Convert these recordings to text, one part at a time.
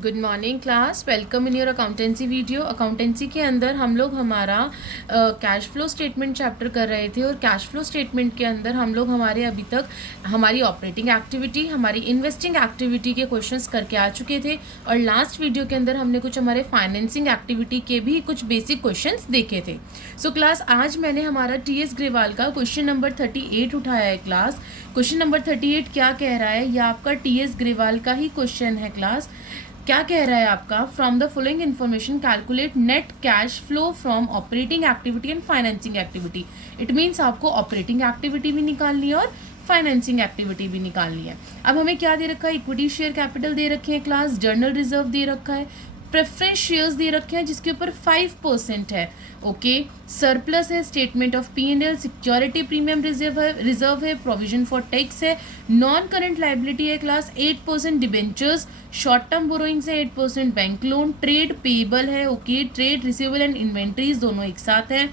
Good morning class, welcome in your accountancy video. Accountancy के अंदर हम लोग हमारा कैश फ्लो स्टेटमेंट चैप्टर कर रहे थे और कैश फ्लो स्टेटमेंट के अंदर हम लोग हमारे अभी तक हमारी ऑपरेटिंग एक्टिविटी, हमारी इन्वेस्टिंग एक्टिविटी के क्वेश्चंस करके आ चुके थे और लास्ट वीडियो के अंदर हमने कुछ हमारे फाइनेंसिंग एक्टिविटी के भी कुछ बेसिक क्वेश्चंस देखे थे। सो क्लास आज मैंने हमारा टी.एस. ग्रेवाल का क्वेश्चन नंबर 38 उठाया है क्लास। क्वेश्चन नंबर 38 क्या कह रहा है? यह आपका टी.एस. ग्रेवाल का ही क्वेश्चन है क्लास। क्या कह रहा है आपका? From the following information calculate net cash flow from operating activity and financing activity. It means आपको ऑपरेटिंग एक्टिविटी भी निकालनी है और फाइनेंसिंग एक्टिविटी भी निकालनी है। अब हमें क्या दे रखा है? इक्विटी शेयर कैपिटल दे रखे हैं क्लास, जर्नल रिजर्व दे रखा है, प्रेफरेंस शेयर्स दे रखे हैं जिसके ऊपर 5% है। ओके, सरप्लस है, statement of P&L, security premium reserve है, प्रोविजन फॉर टैक्स है, नॉन करंट लाइबिलिटी है class, 8% debentures, short term borrowings है, 8% बैंक लोन, ट्रेड पेबल है। Okay, trade receivable and inventories दोनों एक साथ हैं।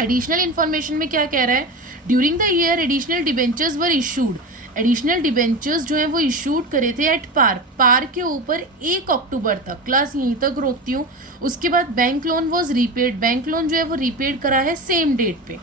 एडिशनल इन्फॉर्मेशन में क्या कह रहा है? During the year additional debentures were issued. Additional debentures जो हैं वो इशूड करे थे एट पार के ऊपर 1 अक्टूबर तक। क्लास यहीं तक रोकती हूँ। उसके बाद bank loan was repaid, bank loan जो है वो रीपेड करा है सेम डेट पे।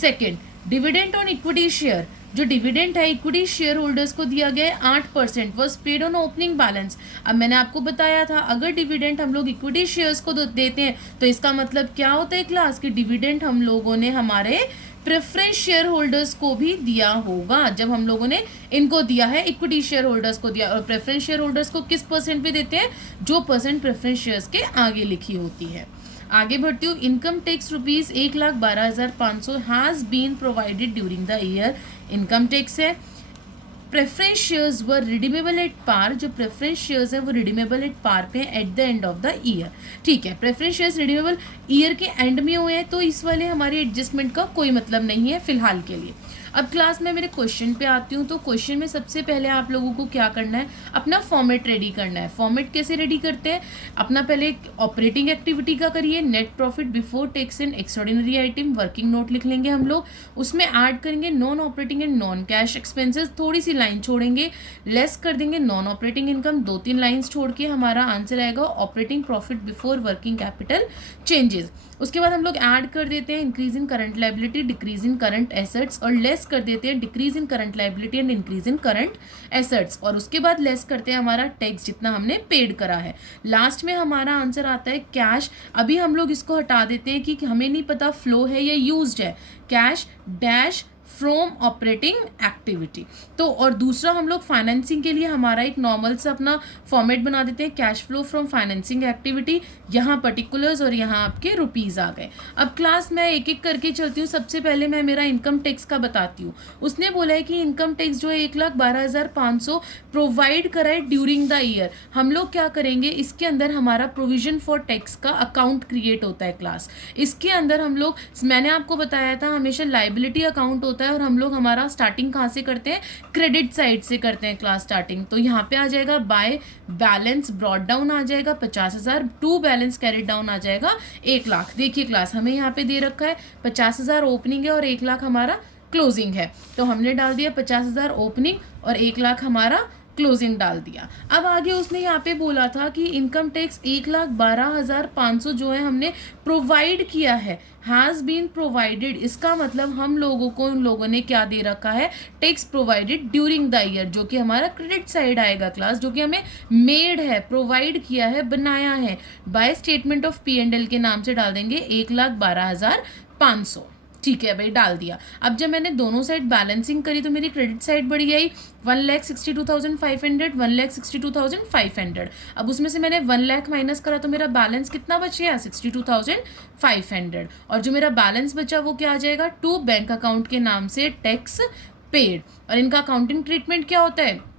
Second, dividend on equity share, जो डिविडेंड है इक्विटी शेयर होल्डर्स को दिया गया है 8%, was paid on opening balance. अब मैंने आपको बताया था अगर डिविडेंड हम लोग इक्विटी शेयर्स को देते हैं तो इसका मतलब क्या होता है क्लास कि डिविडेंड हम लोगों ने हमारे प्रेफरेंस शेयर होल्डर्स को भी दिया होगा। जब हम लोगों ने इनको दिया है, इक्विटी शेयर होल्डर्स को दिया, और प्रेफरेंस शेयर होल्डर्स को किस परसेंट पे देते हैं? जो परसेंट प्रेफरेंस शेयर्स के आगे लिखी होती है। आगे बढ़ती हूँ। Income tax rupees 1,12,500 has been provided during the year. Income tax है। Preference shares were redeemable at par, जो प्रेफरेंस शेयर्स है वो रिडीमेबल एट पार पे at the end of the year. ठीक है, प्रेफरेंस शेयर्स रिडीमेबल ईयर के end में हुए हैं तो इस वाले हमारी एडजस्टमेंट का कोई मतलब नहीं है फिलहाल के लिए। अब क्लास में मेरे क्वेश्चन पे आती हूँ तो क्वेश्चन में सबसे पहले आप लोगों को क्या करना है? अपना फॉर्मेट रेडी करना है। फॉर्मेट कैसे रेडी करते हैं? अपना पहले ऑपरेटिंग एक्टिविटी का करिए, net profit before tax and extraordinary item, working note लिख लेंगे हम लोग। उसमें ऐड करेंगे non operating and non cash expenses, थोड़ी सी लाइन छोड़ेंगे, लेस कर देंगे नॉन ऑपरेटिंग इनकम, 2-3 लाइन्स छोड़ के हमारा आंसर आएगा operating profit before working capital changes. उसके बाद हम लोग ऐड कर देते हैं increase in current liability, decrease in current assets, और लेस कर देते हैं decrease in current liability and increase in current assets, और उसके बाद लेस करते हैं हमारा टैक्स जितना हमने पेड करा है। लास्ट में हमारा आंसर आता है कैश। अभी हम लोग इसको हटा देते हैं कि हमें नहीं पता फ्लो है या यूज्ड है। Cash dash from operating activity. तो और दूसरा हम लोग फाइनेंसिंग के लिए हमारा एक नॉर्मल सा अपना फॉर्मेट बना देते हैं, cash flow from financing activity, यहाँ पर्टिकुलर्स और यहाँ आपके रुपीज़ आ गए। अब क्लास मैं एक एक करके चलती हूँ। सबसे पहले मैं मेरा इनकम टैक्स का बताती हूँ। उसने बोला है कि इनकम टैक्स जो है 1,12,500 प्रोवाइड करा है ड्यूरिंग द ईयर। हम लोग क्या करेंगे? इसके अंदर हमारा प्रोविजन फॉर टैक्स का अकाउंट क्रिएट होता है क्लास। इसके अंदर हम लोग, मैंने आपको बताया था हमेशा लाइबिलिटी अकाउंट होता है और हम लोग हमारा स्टार्टिंग कहाँ से करते हैं? क्रेडिट साइड से करते हैं क्लास स्टार्टिंग। तो यहाँ पे आ जाएगा बाय बैलेंस ब्रॉड डाउन आ जाएगा 50,000, टू बैलेंस कैरिड डाउन आ जाएगा 1,00,000। देखिए क्लास हमें यहाँ पे दे रखा है 50,000 ओपनिंग है और 1,00,000 हमारा क्लोजिंग है, तो हमने डाल दिया 50,000 ओपनिंग और 1,00,000 हमारा क्लोजिंग डाल दिया। अब आगे उसने यहाँ पे बोला था कि इनकम टैक्स 1,12,500 जो है हमने प्रोवाइड किया है, हैज़ बीन प्रोवाइडेड। इसका मतलब हम लोगों को उन लोगों ने क्या दे रखा है? Tax provided during the year, जो कि हमारा क्रेडिट साइड आएगा क्लास, जो कि हमें मेड है, प्रोवाइड किया है, बनाया है। बाय स्टेटमेंट ऑफ P&L के नाम से डाल देंगे 1,12,500। ठीक है भाई, डाल दिया। अब जब मैंने दोनों साइड बैलेंसिंग करी तो मेरी क्रेडिट साइड बढ़ आई 1,62,500, 1,62,500। अब उसमें से मैंने 1,00,000 माइनस करा तो मेरा बैलेंस कितना बच गया? 62,500। और जो मेरा बैलेंस बचा वो क्या आ जाएगा? टू बैंक अकाउंट के नाम से टैक्स पेड। और इनका अकाउंटिंग ट्रीटमेंट क्या होता है?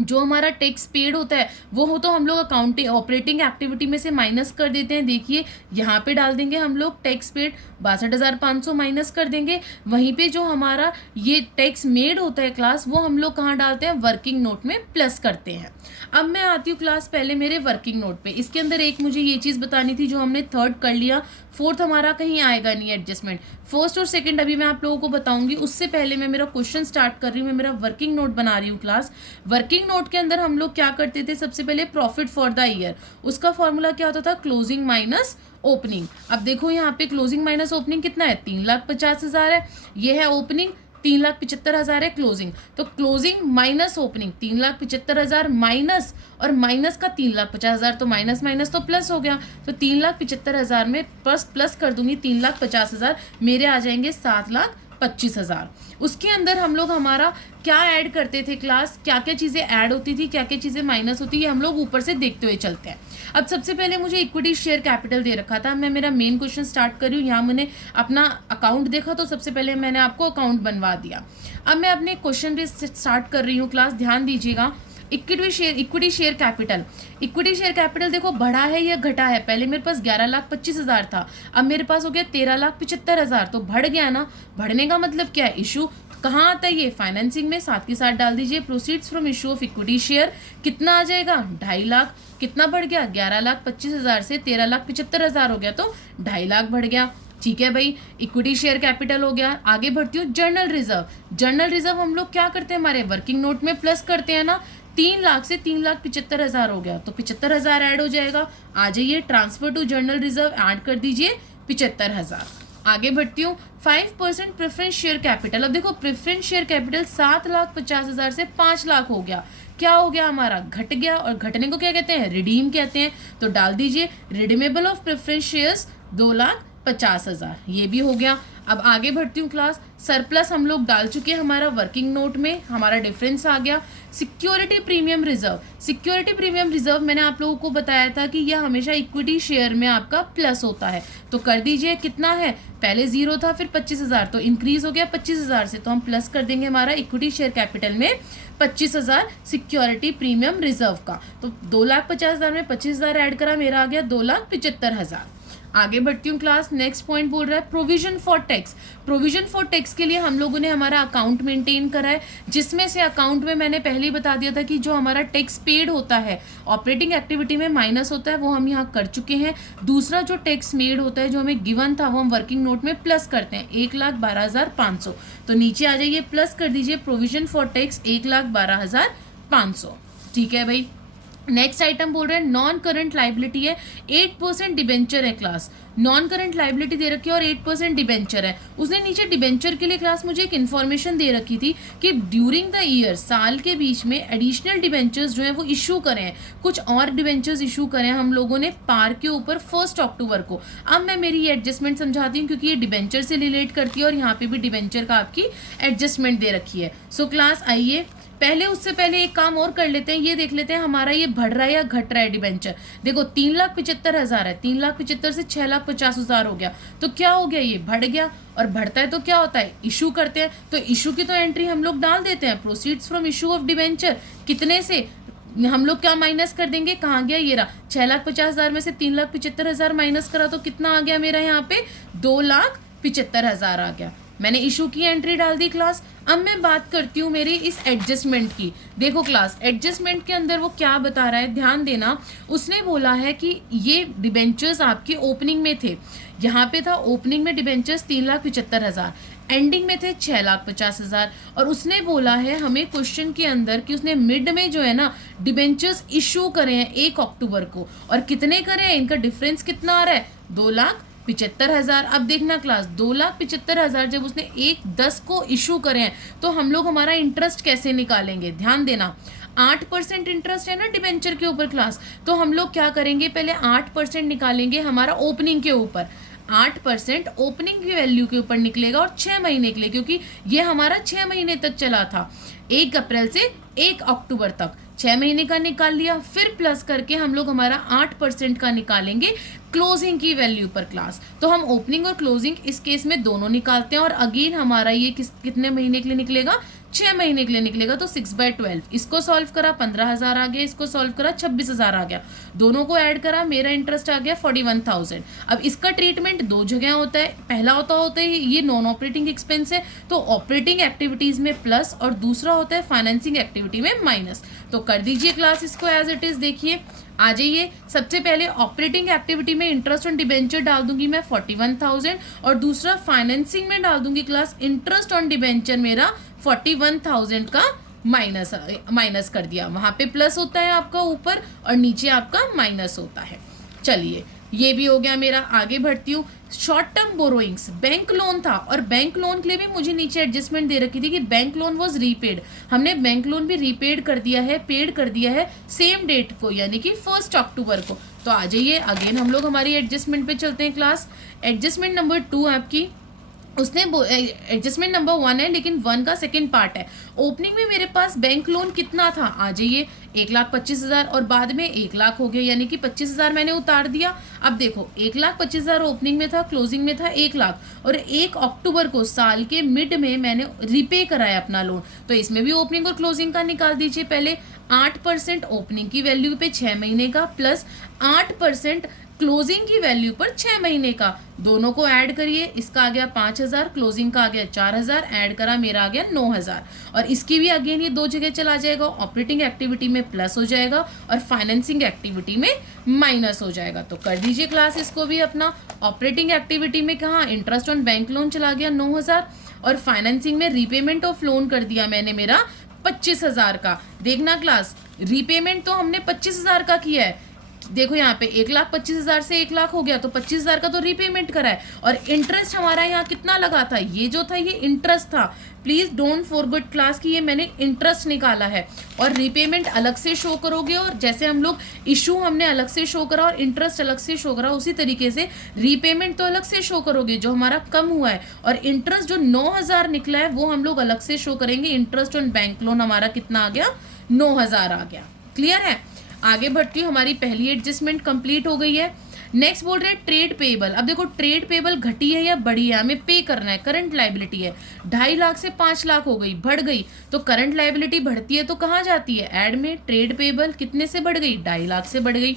जो हमारा टैक्स पेड होता है वो हो तो हम लोग अकाउंटिंग ऑपरेटिंग एक्टिविटी में से माइनस कर देते हैं। देखिए यहाँ पे डाल देंगे हम लोग टैक्स पेड 62,500 माइनस कर देंगे। वहीं पे जो हमारा ये टैक्स मेड होता है क्लास, वो हम लोग कहाँ डालते हैं? वर्किंग नोट में प्लस करते हैं। अब मैं आती हूँ क्लास पहले मेरे वर्किंग नोट पे। इसके अंदर एक मुझे ये चीज़ बतानी थी जो हमने थर्ड कर लिया, फोर्थ हमारा कहीं आएगा नहीं एडजस्टमेंट। फर्स्ट और सेकंड अभी मैं आप लोगों को बताऊंगी, उससे पहले मैं मेरा क्वेश्चन स्टार्ट कर रही हूँ। मैं मेरा वर्किंग नोट बना रही हूँ क्लास। वर्किंग वर्किंग नोट के अंदर हम लोग क्या करते थे, सबसे पहले प्रॉफिट फॉर द ईयर, उसका फॉर्मूला क्या होता था, क्लोजिंग माइनस ओपनिंग। अब देखो यहाँ पे क्लोजिंग माइनस ओपनिंग कितना है, 3,50,000 है, ये है ओपनिंग, 3,75,000 है क्लोजिंग। तो क्लोजिंग माइनस ओपनिंग 3,75,000 माइनस, और माइनस का 3,50,000, तो माइनस माइनस तो प्लस हो गया, तो 3,75,000 में प्लस कर दूंगी 3,50,000, मेरे आ जाएंगे 7,25,000। उसके अंदर हम लोग हमारा क्या ऐड करते थे क्लास, क्या क्या चीज़ें ऐड होती थी, क्या क्या चीज़ें माइनस होती है, हम लोग ऊपर से देखते हुए चलते हैं। अब सबसे पहले मुझे इक्विटी शेयर कैपिटल दे रखा था, मैं मेरा मेन क्वेश्चन स्टार्ट कर रही हूँ। यहाँ मैंने अपना अकाउंट देखा तो सबसे पहले मैंने आपको अकाउंट बनवा दिया। अब मैं अपने क्वेश्चन से स्टार्ट कर रही हूँ क्लास, ध्यान दीजिएगा। इक्विटी शेयर कैपिटल देखो बढ़ा है या घटा है, पहले मेरे पास 11,25,000 था, अब मेरे पास हो गया 13,75,000, तो बढ़ गया ना। बढ़ने का मतलब क्या है, इशू कहाँ आता है, ये फाइनेंसिंग में, साथ के साथ डाल दीजिए proceeds from issue of equity share, कितना आ जाएगा 2.5 लाख, कितना बढ़ गया 11,25,000 से 13,75,000 हो गया, तो 2.5 लाख बढ़ गया। ठीक है भाई, इक्विटी शेयर कैपिटल हो गया। आगे बढ़ती हूँ, जर्नल रिजर्व हम लोग क्या करते हैं, हमारे वर्किंग नोट में प्लस करते हैं ना, 3 लाख से 3,75,000 हो गया, तो 75,000 ऐड हो जाएगा। आ जाइए, transfer to general reserve add कर दीजिए 75,000। आगे बढ़ती हूँ, 5% प्रेफरेंस शेयर कैपिटल। अब देखो प्रेफरेंस शेयर कैपिटल 7,50,000 से 5 लाख हो गया, क्या हो गया हमारा, घट गया, और घटने को क्या कहते हैं, रिडीम कहते हैं, तो डाल दीजिए रिडीमेबल ऑफ प्रेफरेंस शेयर्स 2,50,000, ये भी हो गया। अब आगे बढ़ती हूँ क्लास, सरप्लस हम लोग डाल चुके हैं हमारा वर्किंग नोट में, हमारा डिफरेंस आ गया। सिक्योरिटी प्रीमियम रिजर्व मैंने आप लोगों को बताया था कि यह हमेशा इक्विटी शेयर में आपका प्लस होता है, तो कर दीजिए, कितना है, पहले 0 था फिर 25,000, तो इंक्रीज हो गया 25,000 से, तो हम प्लस कर देंगे हमारा इक्विटी शेयर कैपिटल में 25,000 सिक्योरिटी प्रीमियम रिजर्व का, तो 2,50,000 में 25,000 ऐड करा, मेरा आ गया 2,75,000। आगे बढ़ती हूँ क्लास, नेक्स्ट पॉइंट बोल रहा है प्रोविजन फॉर टैक्स के लिए हम लोगों ने हमारा अकाउंट मेंटेन करा है, जिसमें से अकाउंट में मैंने पहले ही बता दिया था कि जो हमारा टैक्स पेड होता है ऑपरेटिंग एक्टिविटी में माइनस होता है, वो हम यहाँ कर चुके हैं। दूसरा जो टैक्स मेड होता है जो हमें गिवन था, वो हम वर्किंग नोट में प्लस करते हैं 1,12,500, तो नीचे आ जाइए, प्लस कर दीजिए प्रोविजन फॉर टैक्स 1,12,500। ठीक है भाई, नेक्स्ट आइटम बोल रहे हैं नॉन करंट लाइबिलिटी है, 8% डिबेंचर है क्लास, नॉन करंट लाइबिलिटी दे रखी है और 8% डिबेंचर है। उसने नीचे डिबेंचर के लिए क्लास मुझे एक इन्फॉर्मेशन दे रखी थी कि ड्यूरिंग द ईयर, साल के बीच में एडिशनल डिबेंचर्स जो है वो इशू करें हैं, कुछ और डिबेंचर्स इशू करें हम लोगों ने पार के ऊपर 1 अक्टूबर को। अब मैं मेरी ये एडजस्टमेंट समझाती हूँ क्योंकि ये डिबेंचर से रिलेट करती है और यहाँ पे भी डिबेंचर का आपकी एडजस्टमेंट दे रखी है। सो क्लास आइए, पहले उससे पहले एक काम और कर लेते हैं, ये देख लेते हैं हमारा ये बढ़ रहा है या घट रहा है डिबेंचर। देखो 3,75,000 है, 3,75,000 से 6,50,000 हो गया, तो क्या हो गया, ये बढ़ गया, और बढ़ता है तो क्या होता है, इशू करते हैं, तो इशू की तो एंट्री हम लोग डाल देते हैं, proceeds from issue of debenture, कितने से हम लोग क्या माइनस कर देंगे, कहाँ गया, ये रहा 6,50,000 में से 3,75,000 माइनस करा, तो कितना आ गया मेरा यहाँ पे 2,75,000 आ गया। मैंने इशू की एंट्री डाल दी क्लास। अब मैं बात करती हूँ मेरी इस एडजस्टमेंट की। देखो क्लास, एडजस्टमेंट के अंदर वो क्या बता रहा है, ध्यान देना। उसने बोला है कि ये डिबेंचर्स आपके ओपनिंग में थे, यहाँ पे था ओपनिंग में डिबेंचर्स 3,75,000, एंडिंग में थे 6,50,000, और उसने बोला है हमें क्वेश्चन के अंदर कि उसने मिड में जो है ना डिबेंचर्स इशू करे हैं 1 अक्टूबर को, और कितने करे हैं, इनका डिफरेंस कितना आ रहा है, 2,75,000। अब देखना क्लास, 2,75,000 जब उसने 1/10 को इशू करे हैं, तो हम लोग हमारा इंटरेस्ट कैसे निकालेंगे, ध्यान देना। 8% इंटरेस्ट है ना डिबेंचर के ऊपर क्लास, तो हम लोग क्या करेंगे, पहले 8% निकालेंगे हमारा ओपनिंग के ऊपर, 8% ओपनिंग की वैल्यू के ऊपर निकलेगा, और 6 महीने के लिए, क्योंकि ये हमारा 6 महीने तक चला था, 1 अप्रैल से 1 अक्टूबर तक 6 महीने का निकाल लिया। फिर प्लस करके हम लोग हमारा 8% का निकालेंगे क्लोजिंग की वैल्यू पर क्लास। तो हम ओपनिंग और क्लोजिंग इस केस में दोनों निकालते हैं, और अगेन हमारा ये कितने महीने के लिए निकलेगा, 6 महीने के लिए निकलेगा, तो 6/12। इसको सॉल्व करा 15,000 आ गया, इसको सॉल्व करा 26,000 आ गया, दोनों को ऐड करा, मेरा इंटरेस्ट आ गया 41,000। अब इसका ट्रीटमेंट 2 जगह होता है, पहला होता है ये नॉन ऑपरेटिंग एक्सपेंस है, तो ऑपरेटिंग एक्टिविटीज़ में प्लस, और दूसरा होता है फाइनेंसिंग एक्टिविटी में माइनस। तो कर दीजिए क्लास इसको एज इट इज़। देखिए आ जाइए, सबसे पहले ऑपरेटिंग एक्टिविटी में इंटरेस्ट ऑन डिबेंचर डाल दूंगी मैं 41,000, और दूसरा फाइनेंसिंग में डाल दूंगी क्लास इंटरेस्ट ऑन डिबेंचर मेरा 41,000 का माइनस माइनस कर दिया, वहाँ पे प्लस होता है आपका ऊपर और नीचे आपका माइनस होता है। चलिए ये भी हो गया मेरा। आगे बढ़ती हूँ। Short term borrowings, bank loan था और बैंक लोन के लिए भी मुझे नीचे एडजस्टमेंट दे रखी थी कि बैंक लोन वाज रीपेड। हमने बैंक लोन भी रीपेड कर दिया है, पेड कर दिया है सेम डेट को, यानी कि 1 अक्टूबर को। तो आ जाइए अगेन हम लोग हमारी एडजस्टमेंट पे चलते हैं क्लास। एडजस्टमेंट नंबर 2 आपकी, उसने एडजस्टमेंट नंबर 1 है लेकिन 1 का सेकंड पार्ट है। ओपनिंग में मेरे पास बैंक लोन कितना था, आ जाइए 1,25,000 और बाद में 1 लाख हो गया, यानी कि 25,000 मैंने उतार दिया। अब देखो 1,25,000 ओपनिंग में था, क्लोजिंग में था 1 लाख, और 1 अक्टूबर को साल के मिड में मैंने रिपे कराया अपना लोन। तो इसमें भी ओपनिंग और क्लोजिंग का निकाल दीजिए पहले। 8% ओपनिंग की वैल्यू पे 6 महीने का प्लस 8% क्लोजिंग की वैल्यू पर 6 महीने का, दोनों को ऐड करिए। इसका आ गया 5,000, क्लोजिंग का आ गया 4,000, ऐड करा मेरा आ गया 9,000। और इसकी भी अगेन ये 2 जगह चला जाएगा, ऑपरेटिंग एक्टिविटी में प्लस हो जाएगा और फाइनेंसिंग एक्टिविटी में माइनस हो जाएगा। तो कर दीजिए क्लास इसको भी अपना। ऑपरेटिंग एक्टिविटी में कहाँ इंटरेस्ट ऑन बैंक लोन चला गया 9,000 और फाइनेंसिंग में रीपेमेंट ऑफ लोन कर दिया मैंने मेरा 25,000 का। देखना क्लास, रीपेमेंट तो हमने 25,000 का किया है। देखो यहाँ पे 1,25,000 से 1 लाख हो गया, तो 25,000 का तो रीपेमेंट करा है। और इंटरेस्ट हमारा यहाँ कितना लगा था, ये जो था ये इंटरेस्ट था। प्लीज डोंट फॉरगेट क्लास की ये मैंने इंटरेस्ट निकाला है। और रीपेमेंट अलग से शो करोगे, और जैसे हम लोग इशू हमने अलग से शो करा और इंटरेस्ट अलग से शो करा, उसी तरीके से रीपेमेंट तो अलग से शो करोगे जो हमारा कम हुआ है, और इंटरेस्ट जो 9,000 निकला है वो हम लोग अलग से शो करेंगे। इंटरेस्ट ऑन बैंक लोन हमारा कितना आ गया, 9,000 आ गया। क्लियर है। आगे बढ़ती हूँ, हमारी पहली एडजस्टमेंट कंप्लीट हो गई है। नेक्स्ट बोल रहे हैं ट्रेड पेएबल। अब देखो ट्रेड पेएबल घटी है या बढ़ी है, हमें पे करना है। करंट लाइबिलिटी है 2.5 लाख से 5 लाख हो गई, बढ़ गई। तो करंट लाइबिलिटी बढ़ती है तो कहाँ जाती है, ऐड में। ट्रेड पेएबल कितने से बढ़ गई, 2.5 लाख से बढ़ गई।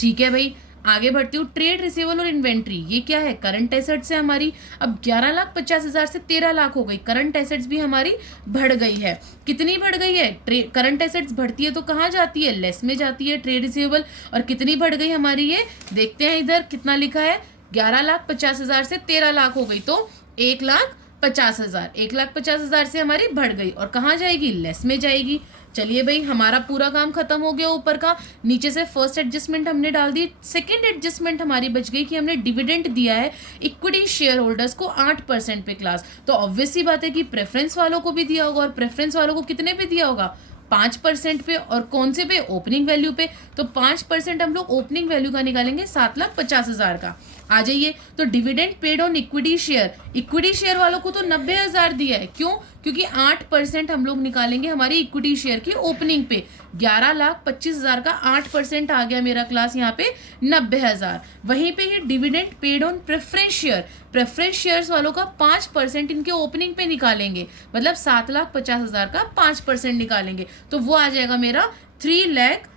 ठीक है भाई, आगे बढ़ती हूँ। ट्रेड रिसीवेबल और इन्वेंट्री, ये क्या है, करंट एसेट्स है हमारी। अब 11,50,000 से 13 लाख हो गई, करंट एसेट्स भी हमारी बढ़ गई है। कितनी बढ़ गई है, करंट एसेट्स बढ़ती है तो कहाँ जाती है, लेस में जाती है ट्रेड रिसीवेबल। और कितनी बढ़ गई हमारी, ये देखते हैं इधर कितना लिखा है, 11,50,000 से 13 लाख हो गई, तो 1,50,000, 1,50,000 से हमारी बढ़ गई और कहाँ जाएगी, लेस में जाएगी। चलिए भाई, हमारा पूरा काम खत्म हो गया ऊपर का। नीचे से फर्स्ट एडजस्टमेंट हमने डाल दी। सेकंड एडजस्टमेंट हमारी बच गई कि हमने डिविडेंड दिया है इक्विटी शेयर होल्डर्स को 8% पे क्लास। तो ऑब्वियस सी बात है कि प्रेफरेंस वालों को भी दिया होगा, और प्रेफरेंस वालों को कितने पे दिया होगा, 5% पे। और कौन से पे, ओपनिंग वैल्यू पे। तो 5% हम लोग ओपनिंग वैल्यू का निकालेंगे 7,50,000 का। आ जाइए, तो dividend paid on equity share, equity share वालों को तो 90,000 दिया है। क्यों, क्योंकि 8% हम लोग निकालेंगे हमारी इक्विटी शेयर की ओपनिंग पे। 11,25,000 का 8% आ गया मेरा क्लास यहाँ पे 90,000। वहीं पे ही dividend paid on preference share, preference shares वालों का 5% इनके ओपनिंग पे निकालेंगे, मतलब 7,50,000 का 5% निकालेंगे, तो वो आ जाएगा मेरा 3 लाख।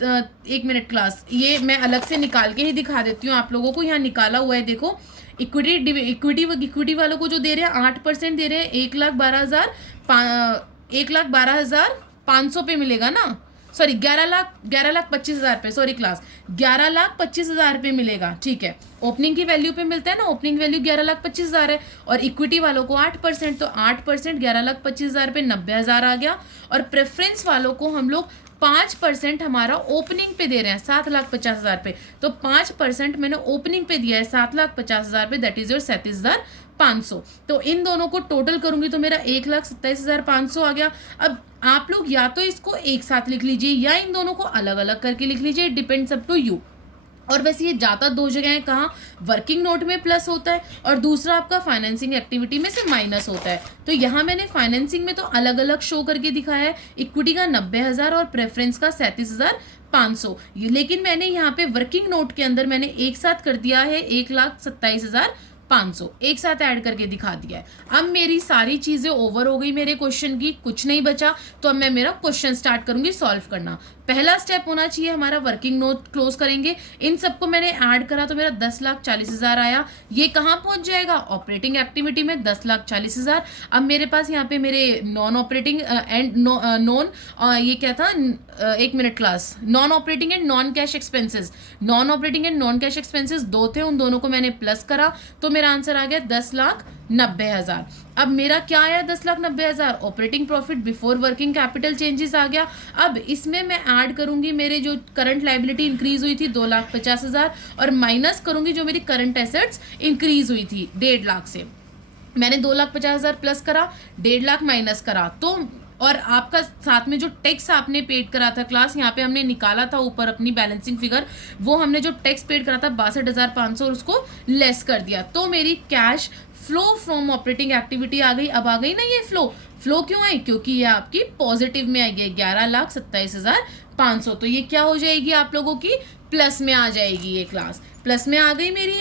1 मिनट क्लास, ये मैं अलग से निकाल के ही दिखा देती हूँ आप लोगों को। यहाँ निकाला हुआ है, देखो इक्विटी वालों को जो दे रहे हैं 8% दे रहे हैं, 1,12,500 पे मिलेगा ना, सॉरी 11,25,000 पे, सॉरी क्लास 11,25,000 पे मिलेगा। ठीक है, ओपनिंग की वैल्यू पे मिलता है ना, ओपनिंग वैल्यू 11,25,000 है, और इक्विटी वालों को 8%, तो 8% 11,25,000 पे 90,000 आ गया। और प्रेफरेंस वालों को हम लोग 5% हमारा ओपनिंग पे दे रहे हैं 7,50,000 पे, तो 5% मैंने ओपनिंग पे दिया है 7,50,000 पे, दैट इज योर 37,500। तो इन दोनों को टोटल करूंगी तो मेरा 1,27,500 आ गया। अब आप लोग या तो इसको एक साथ लिख लीजिए या इन दोनों को अलग अलग करके लिख लीजिए, it depends up to you. और वैसे ये जाता 2 जगह है, कहाँ, वर्किंग नोट में प्लस होता है और दूसरा आपका फाइनेंसिंग एक्टिविटी में से माइनस होता है। तो यहाँ मैंने फाइनेंसिंग में तो अलग अलग शो करके दिखाया है, इक्विटी का 90,000 और प्रेफरेंस का 37,500। लेकिन मैंने यहाँ पे वर्किंग नोट के अंदर मैंने एक साथ कर दिया है 1,27,500, एक साथ ऐड करके दिखा दिया है। अब मेरी सारी चीज़ें ओवर हो गई मेरे क्वेश्चन की, कुछ नहीं बचा। तो अब मैं मेरा क्वेश्चन स्टार्ट करूंगी सॉल्व करना। पहला स्टेप होना चाहिए हमारा वर्किंग नोट क्लोज करेंगे। इन सबको मैंने ऐड करा तो मेरा 10,40,000 आया। ये कहाँ पहुंच जाएगा, ऑपरेटिंग एक्टिविटी में 10,40,000। अब मेरे पास यहाँ पे मेरे नॉन ऑपरेटिंग एंड नॉन ये क्या था, 1 minute class, non operating and non cash expenses, non operating and non cash expenses 2 थे, उन दोनों को मैंने प्लस करा तो मेरा आंसर आ गया 90,000। अब मेरा क्या आया 10,90,000, operating profit before working capital changes आ गया। अब इसमें मैं ऐड करूंगी मेरे जो करंट लाइबिलिटी इंक्रीज हुई थी 2,50,000 और माइनस करूंगी जो मेरी करंट एसेट्स इंक्रीज हुई थी 1.5 लाख से। मैंने 2,50,000 प्लस करा, 1.5 लाख माइनस करा, तो और आपका साथ में जो टैक्स आपने पेड करा था क्लास, यहाँ पे हमने निकाला था ऊपर अपनी बैलेंसिंग फिगर, वो हमने जो टैक्स पेड करा था 62,500 और उसको लेस कर दिया, तो मेरी cash flow from operating activity आ गई। अब आ गई ना ये फ्लो क्यों आई? क्योंकि ये आपकी पॉजिटिव में आई है 11,27,500, तो ये क्या हो जाएगी आप लोगों की? प्लस में आ जाएगी। ये क्लास प्लस में आ गई मेरी,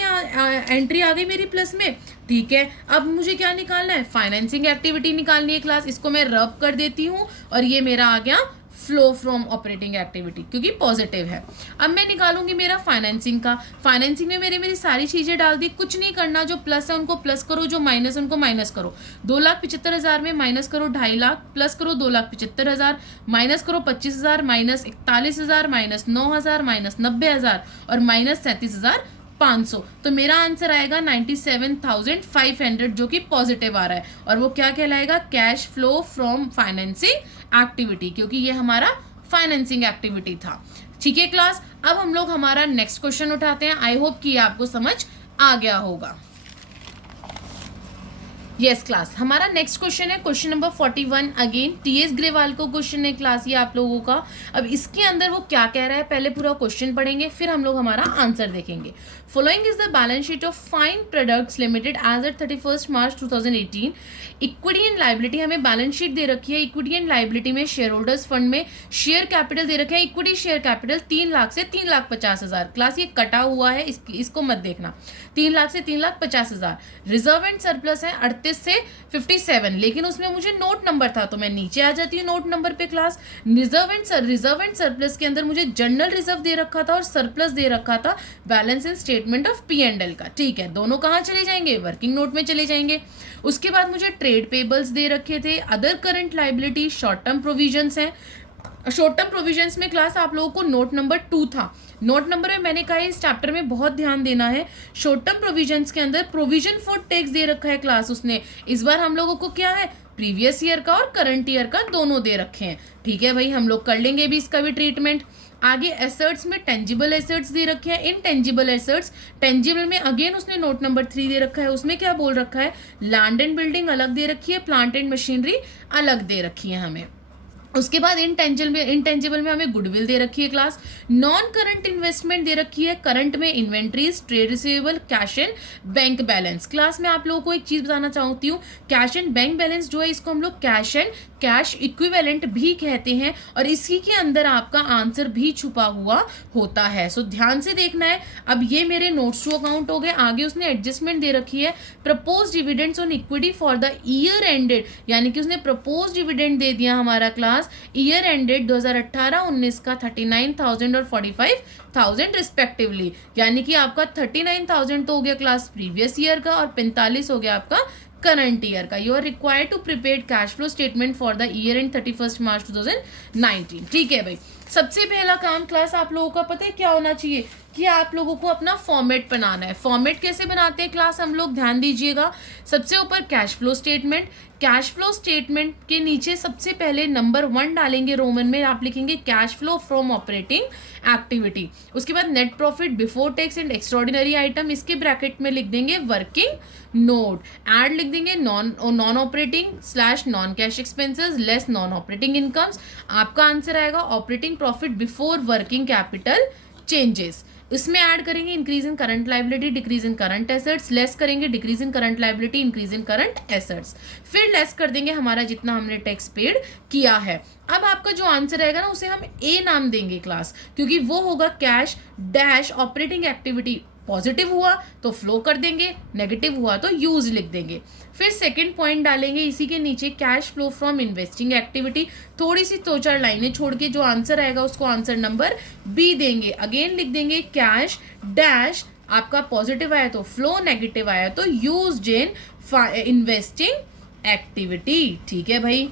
एंट्री आ गई मेरी प्लस में। ठीक है, अब मुझे क्या निकालना है? फाइनेंसिंग एक्टिविटी निकालनी है क्लास। इसको मैं रब कर देती हूँ और ये मेरा आ गया फ्लो फ्रॉम ऑपरेटिंग एक्टिविटी, क्योंकि पॉजिटिव है। अब मैं निकालूंगी मेरा फाइनेंसिंग का। फाइनेंसिंग में मेरी सारी चीजें डाल दी, कुछ नहीं करना, जो प्लस है उनको प्लस करो, जो माइनस है उनको माइनस करो। 2,75,000 में माइनस करो 2.5 लाख, प्लस करो 2,75,000, माइनस करो 25,000, माइनस 41,000, माइनस 9,000, माइनस 90,000 और माइनस 37,500। तो मेरा आंसर आएगा 97,500, जो कि पॉजिटिव आ रहा है, और वो क्या कहलाएगा? Cash flow from financing activity, क्योंकि ये हमारा फाइनेंसिंग एक्टिविटी था। ठीक है क्लास, अब हम लोग हमारा नेक्स्ट क्वेश्चन उठाते हैं। आई होप कि आपको समझ आ गया होगा। यस क्लास, हमारा नेक्स्ट क्वेश्चन है question number 41। Again TS Grewal को क्वेश्चन है क्लास, ये आप लोगों का। अब इसके अंदर वो क्या कह रहा है, पहले पूरा क्वेश्चन पढ़ेंगे, फिर हम लोग हमारा आंसर देखेंगे। Following is the balance sheet of fine products limited as at 31 March 2018। Equity and liability, हमें बैलेंस शीट दे रखी है। इक्विटी एंड लाइबिलिटी में शेयर होल्डर्स फंड में शेयर कैपिटल दे रखा है। इक्विटी शेयर कैपिटल 3 लाख से 3,50,000। क्लास ये कटा हुआ है, इसको मत देखना। 3 लाख से 3,50,000। रिजर्व एंड सरप्लस है 38 से 57, लेकिन उसमें मुझे नोट नंबर था, तो मैं नीचे आ जाती हूँ नोट नंबर पे क्लास। रिजर्व एंड सरप्लस के अंदर मुझे जनरल रिजर्व दे रखा था और सरप्लस दे रखा था balance and statement of P&L का। ठीक है, दोनों कहाँ चले जाएंगे? वर्किंग नोट में चले जाएंगे। उसके बाद मुझे ट्रेड पेबल्स दे रखे थे, other current liability, short term provisions हैं। शॉर्ट टर्म प्रोविजंस में क्लास आप लोगों को नोट नंबर 2 था। नोट नंबर में मैंने कहा इस चैप्टर में बहुत ध्यान देना है। शॉर्ट टर्म प्रोविजंस के अंदर प्रोविजन फॉर टैक्स दे रखा है क्लास उसने। इस बार हम लोगों को क्या है? प्रीवियस ईयर का और करंट ईयर का दोनों दे रखे हैं। ठीक है भाई, हम लोग कर लेंगे भी इसका भी ट्रीटमेंट। आगे एसेट्स में टेंजिबल एसेट्स दे रखे हैं, इनटेंजिबल एसेट्स। टेंजिबल में अगेन उसने नोट नंबर 3 दे रखा है, उसमें क्या बोल रखा है? लैंड एंड बिल्डिंग अलग दे रखी है, प्लांट एंड मशीनरी अलग दे रखी है हमें। उसके बाद इनटेंजिबल में हमें गुडविल दे रखी है क्लास। नॉन करंट इन्वेस्टमेंट दे रखी है, करंट में inventories, trade receivable, cash and bank balance. Class में आप लोगों को एक चीज बताना चाहती हूँ, कैश एंड बैंक बैलेंस जो है इसको हम लोग कैश एंड कैश इक्विवेलेंट भी कहते हैं, और इसी के अंदर आपका आंसर भी छुपा हुआ होता है। सो ध्यान से देखना है। अब ये मेरे नोट्स टू अकाउंट हो गए। आगे उसने एडजस्टमेंट दे रखी है, propose dividends on equity for the year ended, यानी कि उसने प्रपोज डिविडेंड दे दिया हमारा क्लास ईयर एंडेड 2018-19 का 39,000 और 45,000 रिस्पेक्टिवली, यानी कि आपका 39,000 तो हो गया क्लास प्रीवियस ईयर का और 45 हो गया आपका करंट ईयर का। You are required to prepare cash flow statement for the year end 31 March 2019। ठीक है भाई, सबसे पहला काम क्लास आप लोगों का पता है क्या होना चाहिए? कि आप लोगों को अपना फॉर्मेट बनाना है। फॉर्मेट कैसे बनाते हैं क्लास हम लोग, ध्यान दीजिएगा। सबसे ऊपर cash flow statement, cash flow statement के नीचे सबसे पहले नंबर 1 डालेंगे, रोमन में आप लिखेंगे cash flow from operating activity. उसके बाद net profit before tax and extraordinary item, इसके ब्रैकेट में लिख देंगे वर्किंग नोट। ऐड लिख देंगे non operating slash non cash expenses less non operating incomes. आपका आंसर आएगा operating profit before working capital changes. इसमें ऐड करेंगे increase in current liability, decrease in current assets, less करेंगे decrease in current liability, increase in current assets, फिर less कर देंगे हमारा जितना हमने टैक्स पेड किया है। अब आपका जो आंसर रहेगा ना उसे हम ए नाम देंगे क्लास, क्योंकि वो होगा cash dash operating activity. Positive हुआ तो फ्लो कर देंगे, नेगेटिव हुआ तो यूज लिख देंगे। फिर सेकंड पॉइंट डालेंगे इसी के नीचे cash flow from investing activity, थोड़ी सी 2-4 लाइनें छोड़ के जो आंसर आएगा उसको आंसर नंबर बी देंगे। अगेन लिख देंगे कैश डैश, आपका पॉजिटिव आया तो फ्लो, नेगेटिव आया तो यूज्ड इन इन्वेस्टिंग एक्टिविटी। ठीक है भाई,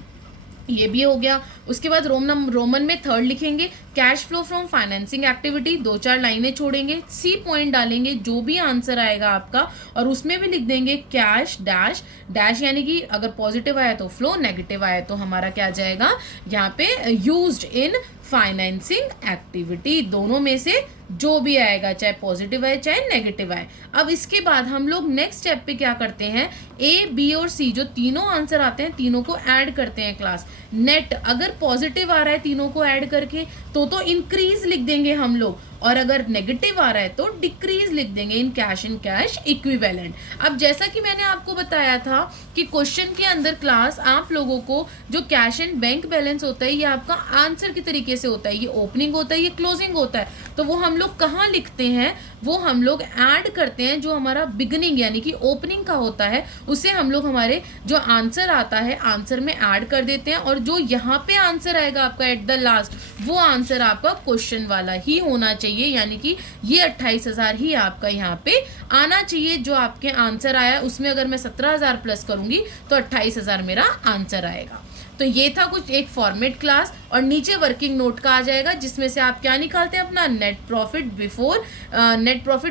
ये भी हो गया। उसके बाद रोमन में थर्ड लिखेंगे cash flow from financing activity 2-4 लाइनें छोड़ेंगे, सी पॉइंट डालेंगे, जो भी आंसर आएगा आपका, और उसमें भी लिख देंगे कैश डैश डैश, यानी कि अगर पॉजिटिव आया तो फ्लो, नेगेटिव आया तो हमारा क्या जाएगा यहाँ पे यूज्ड इन फाइनेंसिंग एक्टिविटी, दोनों में से जो भी आएगा, चाहे पॉजिटिव आए चाहे नेगेटिव आए। अब इसके बाद हम लोग नेक्स्ट स्टेप पे क्या करते हैं, ए बी और सी जो तीनों आंसर आते हैं तीनों को ऐड करते हैं क्लास। नेट अगर पॉजिटिव आ रहा है तीनों को ऐड करके तो इंक्रीज लिख देंगे हम लोग, और अगर नेगेटिव आ रहा है तो डिक्रीज लिख देंगे in cash and cash equivalent. अब जैसा कि मैंने आपको बताया था कि क्वेश्चन के अंदर क्लास आप लोगों को जो कैश एंड बैंक बैलेंस होता है ये आपका आंसर की तरीके से होता है, ये ओपनिंग होता है, ये क्लोजिंग होता है, तो वो हम लोग कहाँ लिखते हैं, वो हम लोग ऐड करते हैं, जो हमारा बिगनिंग यानी कि ओपनिंग का होता है उसे हम लोग हमारे जो आंसर आता है आंसर में ऐड कर देते हैं, और जो यहाँ पे आंसर आएगा आपका एट द लास्ट वो आंसर आपका क्वेश्चन वाला ही होना चाहिए, यानी कि ये 28,000 ही आपका यहाँ पे आना चाहिए। जो आपके आंसर आया उसमें अगर मैं 17,000 प्लस करूंगी तो 28,000 मेरा आंसर आएगा। तो ये था कुछ एक फॉर्मेट क्लास, और नीचे वर्किंग नोट का आ जाएगा जिसमें से आप क्या निकालते हैं, अपना net profit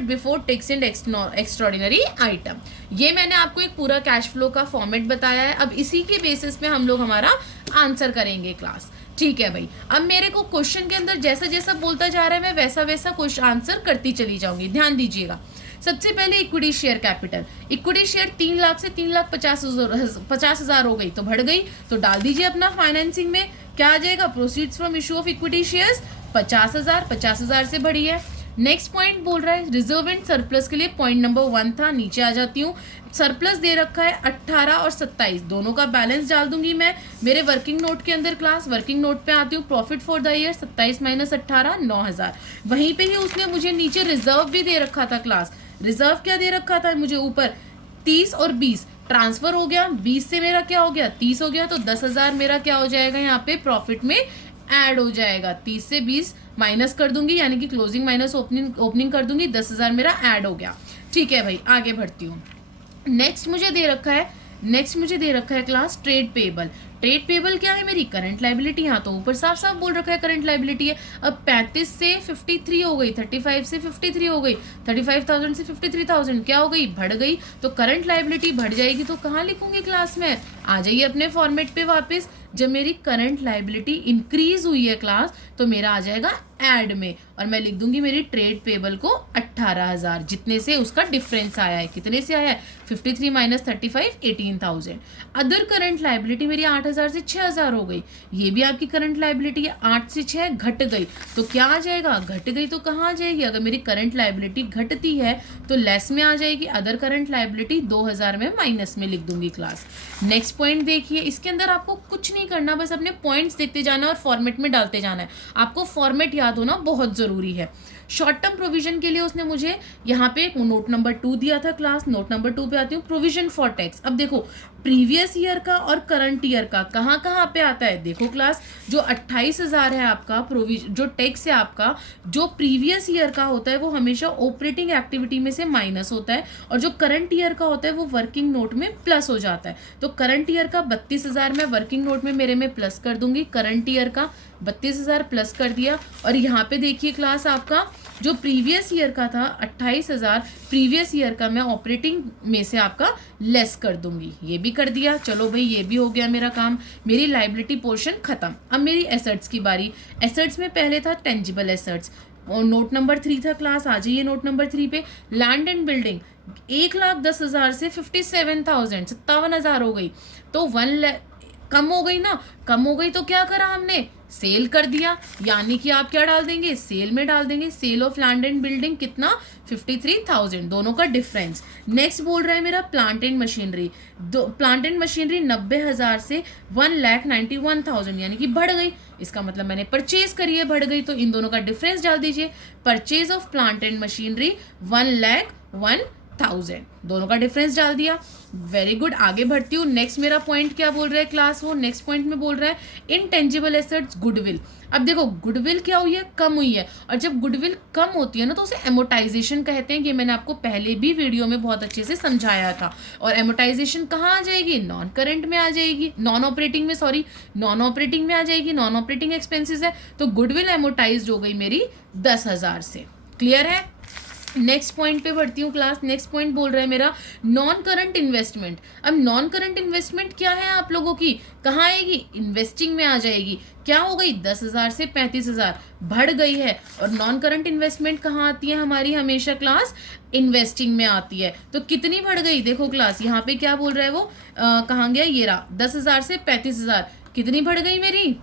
before tax and extraordinary item. ये मैंने आपको एक पूरा कैश फ्लो का फॉर्मेट बताया है। अब इसी के बेसिस पे हम लोग हमारा आंसर करेंगे क्लास, ठीक है भाई। अब मेरे को क्वेश्चन के अंदर जैसा जैसा बोलता जा रहा है मैं वैसा वैसा क्वेश्चन आंसर करती चली जाऊंगी, ध्यान दीजिएगा। सबसे पहले equity share capital, equity share 3 lakh से 3,50,000 हो गई तो बढ़ गई, तो डाल दीजिए अपना फाइनेंसिंग में, क्या आ जाएगा, proceeds from issue of equity shares 50,000 से बढ़ी है। नेक्स्ट पॉइंट बोल रहा है रिजर्व एंड सरप्लस के लिए, पॉइंट नंबर 1 था, नीचे आ जाती हूँ। सरप्लस दे रखा है 18 और 27, दोनों का बैलेंस डाल दूंगी मैं मेरे वर्किंग नोट के अंदर क्लास। वर्किंग नोट पे आती हूँ, profit for the year 27 minus 18 9,000। वहीं पे ही उसने मुझे नीचे रिजर्व भी दे रखा था क्लास। रिजर्व क्या दे रखा था मुझे, ऊपर 30 और 20 ट्रांसफर हो गया, 20 से मेरा क्या हो गया 30 हो गया, तो 10,000 मेरा क्या हो जाएगा यहाँ पे प्रॉफिट में ऐड हो जाएगा। 30 से 20 माइनस कर दूंगी, यानी कि क्लोजिंग माइनस ओपनिंग कर दूंगी, 10,000 मेरा ऐड हो गया। ठीक है भाई, आगे बढ़ती हूँ। नेक्स्ट मुझे दे रखा है class trade payable. Trade payable क्या है, मेरी करंट लाइबिलिटी, यहाँ तो ऊपर साफ साफ बोल रखा है करंट लाइबिलिटी है। अब 35 से 53 हो गई, 35 से 53 हो गई, 35,000 से 53,000 क्या हो गई, बढ़ गई, तो करंट लाइबिलिटी बढ़ जाएगी तो कहाँ लिखूंगी क्लास में, आ जाइए अपने फॉर्मेट पे वापस। जब मेरी करंट लाइबिलिटी इंक्रीज हुई है क्लास तो मेरा आ जाएगा ऐड में, और मैं लिख दूंगी मेरी ट्रेड पेबल को 18,000, जितने से उसका डिफरेंस आया है, कितने से आया है 53 माइनस 35 18,000। अदर करंट लाइबिलिटी मेरी 8,000 से 6,000 हो गई, ये भी आपकी करंट लाइबिलिटी है, 8 से 6 घट गई, तो क्या आ जाएगा, घट गई तो कहाँ आ जाएगी, अगर मेरी करंट लाइबिलिटी घटती है तो लेस में आ जाएगी, अदर करंट लाइबिलिटी 2,000 में माइनस में लिख दूंगी क्लास। नेक्स्ट पॉइंट देखिए, इसके अंदर आपको कुछ नहीं करना, बस अपने पॉइंट्स देखते जाना और फॉर्मेट में डालते जाना है। आपको फॉर्मेट याद होना बहुत जरूरी है। शॉर्ट टर्म प्रोविजन के लिए उसने मुझे यहाँ पे नोट नंबर 2 दिया था क्लास। नोट नंबर 2 पे आती हूँ, प्रोविजन फॉर टैक्स। अब देखो प्रीवियस ईयर का और करंट ईयर का कहाँ कहाँ पे आता है, देखो क्लास जो 28,000 है आपका प्रोविजन, जो टैक्स है आपका, जो प्रीवियस ईयर का होता है वो हमेशा ऑपरेटिंग एक्टिविटी में से माइनस होता है, और जो करंट ईयर का होता है वो वर्किंग नोट में प्लस हो जाता है। तो करंट ईयर का 32,000 मैं वर्किंग नोट में मेरे में प्लस कर दूंगी, करंट ईयर का 32,000 प्लस कर दिया। और यहाँ पे देखिए क्लास आपका जो प्रीवियस ईयर का था 28,000, प्रीवियस ईयर का मैं ऑपरेटिंग में से आपका लेस कर दूंगी, ये भी कर दिया। चलो भाई ये भी हो गया मेरा काम, मेरी लाइबिलिटी पोर्शन खत्म। अब मेरी एसेट्स की बारी। एसेट्स में पहले था टेंजिबल एसेट्स, और नोट नंबर 3 था क्लास, आ जाइए नोट नंबर 3 पे। लैंड एंड बिल्डिंग 1,10,000 से 57,000 57,000 हो गई, तो 1 लाख कम हो गई ना, कम हो गई तो क्या करा हमने, सेल कर दिया, यानी कि आप क्या डाल देंगे, सेल में डाल देंगे। Sale of land and building कितना 53,000, दोनों का डिफरेंस। नेक्स्ट बोल रहा है मेरा plant and machinery. Plant and machinery 90,000 से 1,91,000 यानी कि बढ़ गई, इसका मतलब मैंने परचेज करी है, बढ़ गई, तो इन दोनों का डिफरेंस डाल दीजिए। Purchase of plant and machinery 1,01,000 1000, दोनों का डिफरेंस डाल दिया। वेरी गुड, आगे बढ़ती हूँ। नेक्स्ट मेरा पॉइंट क्या बोल रहा है क्लास, वो नेक्स्ट पॉइंट में बोल रहा है इनटेंजिबल एसेट्स गुडविल। अब देखो गुडविल क्या हुई है, कम हुई है, और जब गुडविल कम होती है ना तो उसे एमोटाइजेशन कहते हैं। ये मैंने आपको पहले भी वीडियो में बहुत अच्छे से समझाया था। और एमोटाइजेशन कहाँ आ जाएगी, नॉन करंट में आ जाएगी, नॉन ऑपरेटिंग में, सॉरी नॉन ऑपरेटिंग में आ जाएगी, नॉन ऑपरेटिंग एक्सपेंसेस है। तो गुडविल एमोटाइज हो गई मेरी 10,000 से। क्लियर है। नेक्स्ट पॉइंट पे बढ़ती हूँ क्लास। नेक्स्ट पॉइंट बोल रहा है मेरा नॉन करंट इन्वेस्टमेंट। अब नॉन करंट इन्वेस्टमेंट क्या है आप लोगों की, कहाँ आएगी, इन्वेस्टिंग में आ जाएगी। क्या हो गई, 10,000 से 35,000 बढ़ गई है। और नॉन करंट इन्वेस्टमेंट कहाँ आती है हमारी हमेशा क्लास, इन्वेस्टिंग में आती है। तो कितनी बढ़ गई, देखो क्लास यहाँ पे क्या बोल रहा है वो, कहाँ गया, ये रहा, 10,000 से 35,000 कितनी बढ़ गई मेरी,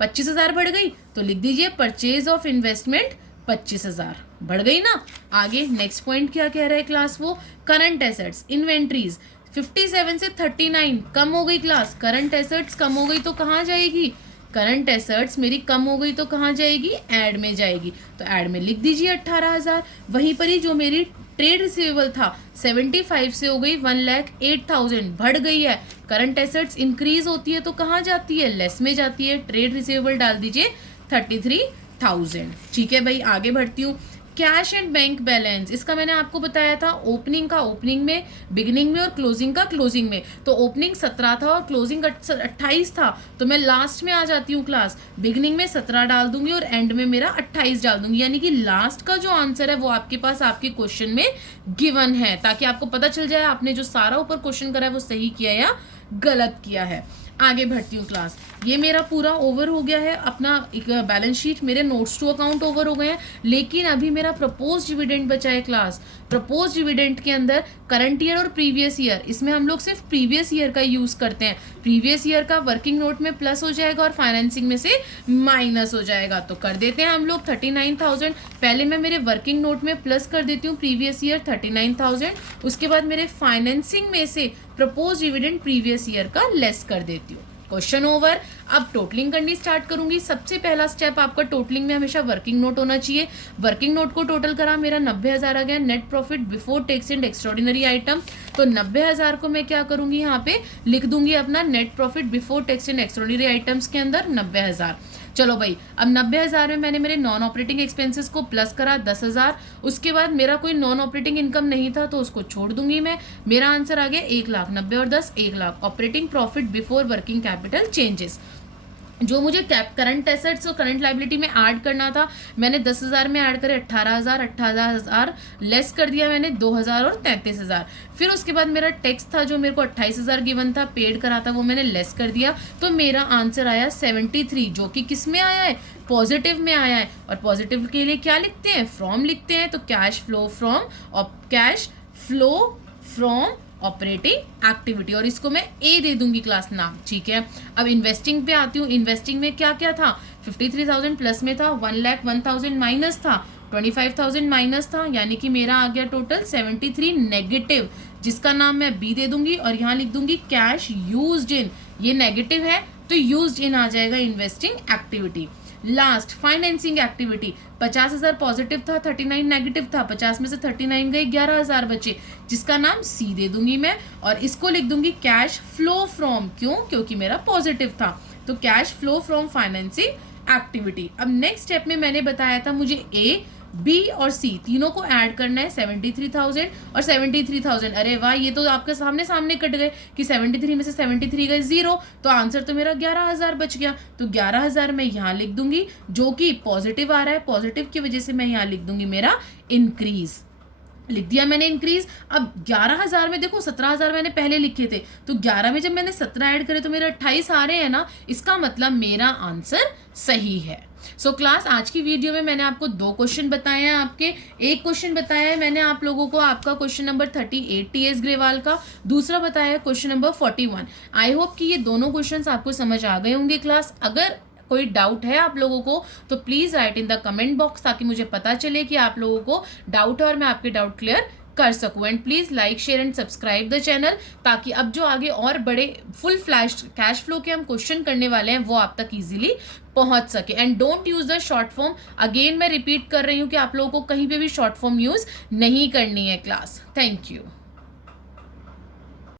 25,000 बढ़ गई। तो लिख दीजिए परचेज ऑफ इन्वेस्टमेंट 25,000 बढ़ गई ना। आगे नेक्स्ट पॉइंट क्या कह रहा है क्लास, वो करंट एसेट्स इन्वेंट्रीज 57 से 39 कम हो गई क्लास। करंट एसेट्स कम हो गई तो कहाँ जाएगी, करंट एसेट्स मेरी कम हो गई तो कहाँ जाएगी, ऐड में जाएगी। तो ऐड में लिख दीजिए 18,000। वहीं पर ही जो मेरी ट्रेड रिसीवेबल था 75 से हो गई 1,08,000 बढ़ गई है। करंट एसेट्स इंक्रीज होती है तो कहाँ जाती है, लेस में जाती है। ट्रेड रिसीवेबल डाल दीजिए 33,000। ठीक है भाई, आगे बढ़ती हूँ। कैश एंड बैंक बैलेंस, इसका मैंने आपको बताया था ओपनिंग का ओपनिंग में, बिगिनिंग में और क्लोजिंग का क्लोजिंग में। तो ओपनिंग 17 था और क्लोजिंग 28 था। तो मैं लास्ट में आ जाती हूँ क्लास, बिगिनिंग में 17 डाल दूंगी और एंड में मेरा 28 डाल दूंगी। यानी कि लास्ट का जो आंसर है वो आपके पास आपके क्वेश्चन में गिवन है, ताकि आपको पता चल जाए आपने जो सारा ऊपर क्वेश्चन करा है वो सही किया या गलत किया है। आगे बढ़ती हूँ क्लास। ये मेरा पूरा ओवर हो गया है अपना बैलेंस शीट, मेरे नोट्स टू अकाउंट ओवर हो गए हैं। लेकिन अभी मेरा प्रपोज डिविडेंड बचा है क्लास। प्रपोज डिविडेंड के अंदर करंट ईयर और प्रीवियस ईयर, इसमें हम लोग सिर्फ प्रीवियस ईयर का यूज़ करते हैं। प्रीवियस ईयर का वर्किंग नोट में प्लस हो जाएगा और फाइनेंसिंग में से माइनस हो जाएगा। तो कर देते हैं हम लोग 39,000। पहले मैं मेरे वर्किंग नोट में प्लस कर देती हूँ प्रीवियस ईयर 39,000, उसके बाद मेरे फाइनेंसिंग में से प्रपोज डिविडेंड प्रीवियस ईयर का लेस कर देती हूँ। Question over. अब टोटलिंग करनी स्टार्ट करूंगी। सबसे पहला स्टेप आपका टोटलिंग में हमेशा वर्किंग नोट होना चाहिए। वर्किंग नोट को टोटल करा, मेरा 90,000 आ गया। Net profit before tax and extraordinary item, तो 90,000 को मैं क्या करूंगी, यहाँ पे लिख दूंगी अपना net profit before tax and extraordinary items के अंदर 90,000। चलो भाई, अब 90,000 में मैंने मेरे नॉन ऑपरेटिंग एक्सपेंसेस को प्लस करा 10,000। उसके बाद मेरा कोई नॉन ऑपरेटिंग इनकम नहीं था तो उसको छोड़ दूंगी मैं। मेरा आंसर आ गया 1,00,000। 90 और 10 1,00,000। Operating profit before working capital changes, जो मुझे करंट एसेट्स और करंट लाइबिलिटी में ऐड करना था मैंने 10,000 में ऐड करे 18,000। 18,000 लेस कर दिया मैंने 2,000 और 33,000। फिर उसके बाद मेरा टैक्स था जो मेरे को 28,000 गिवन था, पेड करा था, वो मैंने लेस कर दिया। तो मेरा आंसर आया 73, जो कि किस में आया है, पॉजिटिव में आया है। और पॉजिटिव के लिए क्या लिखते हैं, फ्रॉम लिखते हैं। तो cash flow from operating activity, और इसको मैं ए दे दूंगी क्लास नाम। ठीक है, अब इन्वेस्टिंग पे आती हूँ। इन्वेस्टिंग में क्या क्या था, 53,000 प्लस में था, 1,01,000 माइनस था, 25,000 माइनस था, यानी कि मेरा आ गया टोटल 73 नेगेटिव, जिसका नाम मैं बी दे दूंगी। और यहाँ लिख दूंगी कैश यूज्ड इन, ये नेगेटिव है तो यूज्ड इन आ जाएगा investing activity. Last financing activity, 50,000 positive था, 39 नेगेटिव था, 50 में से 39 गए, 11,000 बचे, जिसका नाम सी दे दूंगी मैं। और इसको लिख दूंगी कैश फ्लो फ्रॉम, क्यों, क्योंकि मेरा पॉजिटिव था। तो cash flow from financing activity. अब नेक्स्ट स्टेप में मैंने बताया था मुझे ए, बी और सी तीनों को ऐड करना है, 73,000 और 73,000। अरे वाह, ये तो आपके सामने सामने कट गए कि 73 में से 73 गए 0, तो आंसर तो मेरा 11,000 बच गया। तो 11,000 मैं यहाँ लिख दूंगी, जो कि पॉजिटिव आ रहा है, पॉजिटिव की वजह से मैं यहाँ लिख दूंगी मेरा इंक्रीज। लिख दिया मैंने इंक्रीज। अब 11,000 में देखो 17,000 मैंने पहले लिखे थे, तो 11 में जब मैंने 17 ऐड करे तो मेरे 28 आ रहे हैं ना, इसका मतलब मेरा आंसर सही है। सो क्लास, आज की वीडियो में मैंने आपको 2 क्वेश्चन बताए हैं। आपके एक क्वेश्चन बताया है मैंने आप लोगों को, आपका क्वेश्चन नंबर 38 टीएस ग्रेवाल का, दूसरा बताया है क्वेश्चन नंबर 41। आई होप कि ये दोनों क्वेश्चंस आपको समझ आ गए होंगे क्लास। अगर कोई डाउट है आप लोगों को तो please write in the comment box, ताकि मुझे पता चले कि आप लोगों को डाउट है और मैं आपके डाउट क्लियर कर सकूँ। And please like share and subscribe the channel, ताकि अब जो आगे और बड़े फुल फ्लैश कैश फ्लो के हम क्वेश्चन करने वाले हैं वो आप तक ईजिली पहुंच सके। And don't use the short form. Again मैं रिपीट कर रही हूँ कि आप लोगों को कहीं पे भी शॉर्ट फॉर्म यूज़ नहीं करनी है क्लास। Thank you.